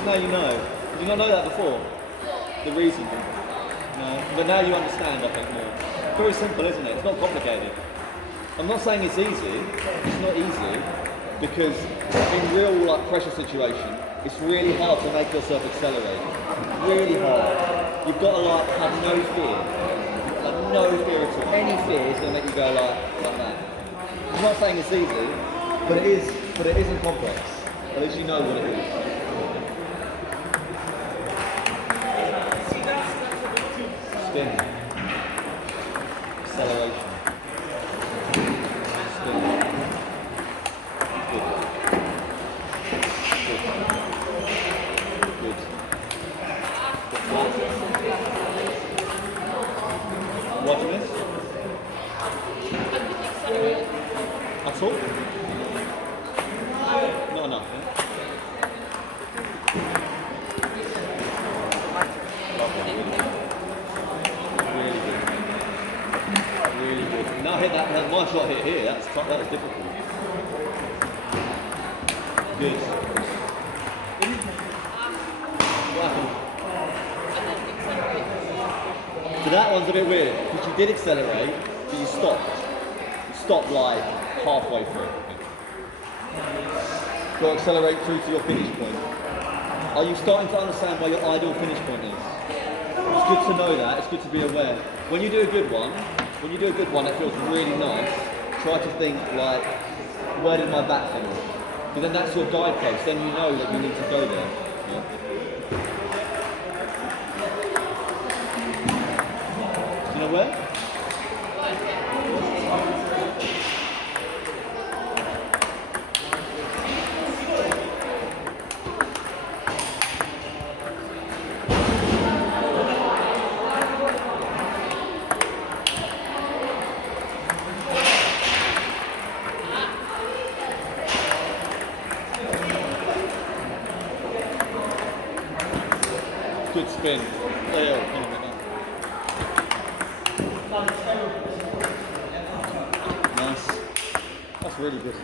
least now you know. Did you not know that before? The reason. No. But now you understand, I think, more. Very simple, isn't it? It's not complicated. I'm not saying it's easy. It's not easy because in real like pressure situation, it's really hard to make yourself accelerate. Really hard. You've got to like have no fear. Like no fear at all. Any fear is going to make you go like that. I'm not saying it's easy, but it isn't complex. At least you know what it is. Spin. Acceleration. Spin. Good. Good. Good. What do you miss? At all? Not enough, yeah? Really good. Really good. Now hit that my shot hit here, that was difficult. Good. What happened? So that one's a bit weird, because you did accelerate, but you stopped. You stopped like halfway through. Got to accelerate through to your finish point. Are you starting to understand where your ideal finish point is? It's good to know that, it's good to be aware. When you do a good one that feels really nice, try to think like, where did my back finish? Because then that's your guidepost, then you know that you need to go there. Yeah? Do you know where? Good spin. Nice. That's really good.